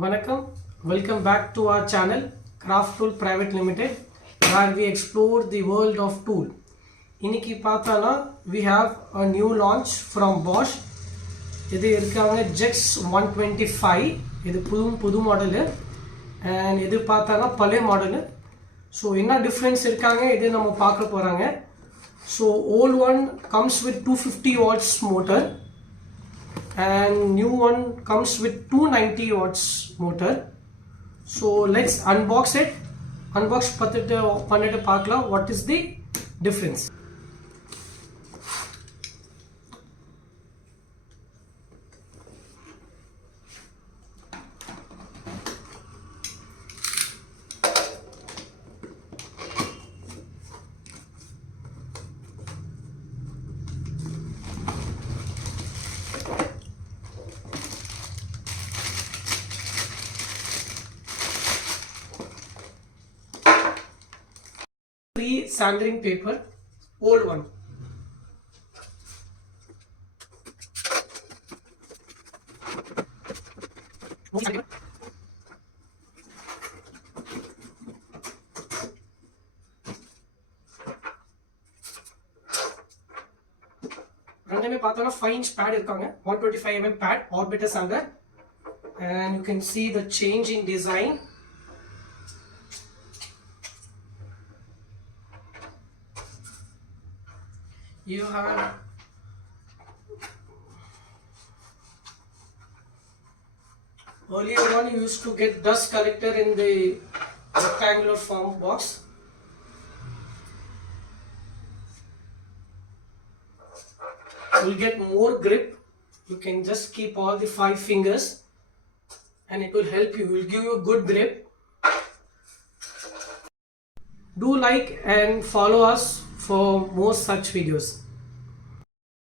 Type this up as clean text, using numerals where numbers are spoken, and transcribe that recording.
Vanakkam, welcome back to our channel KRAFTOOL Private Limited, where we explore the world of tool. இன்னைக்கு பார்த்தா we have a new launch from Bosch. இது இருக்காங்க GEX 125. இது புது model and இது பார்த்தா பழைய மாடல். So என்ன டிஃபரன்ஸ் இருக்காங்க இது நம்ம பார்க்க போறாங்க. So old one comes with 250 watts motor and new one comes with 290 watts motor. So let's unbox it. Unbox பண்ணிட்டு பார்க்கலாம் what is the difference. Free sanding paper, old one. ரெண்டுமே பார்த்தோம்னா 5 inch pad இருக்காங்க, 125 mm pad, orbital sander, and you can see the change in design. You have earlier one you used to get dust collector in the rectangular form box. You will get more grip. You can just keep all the 5 fingers and it will help you. It will give you a good grip. Do like and follow us for more such videos.